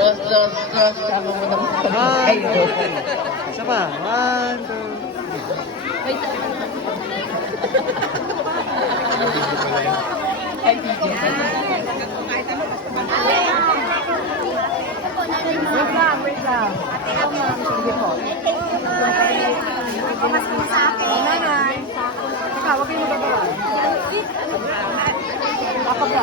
dos, dos, dos. Sama mo kami. One, Ay, three. Isa pa. One, two, Wait. Ay, bigyan. Wait lang, wait lang. Sige po. Mas mo sa akin. Nanay. Ikaw, huwag kayong magagawa. Ako ba?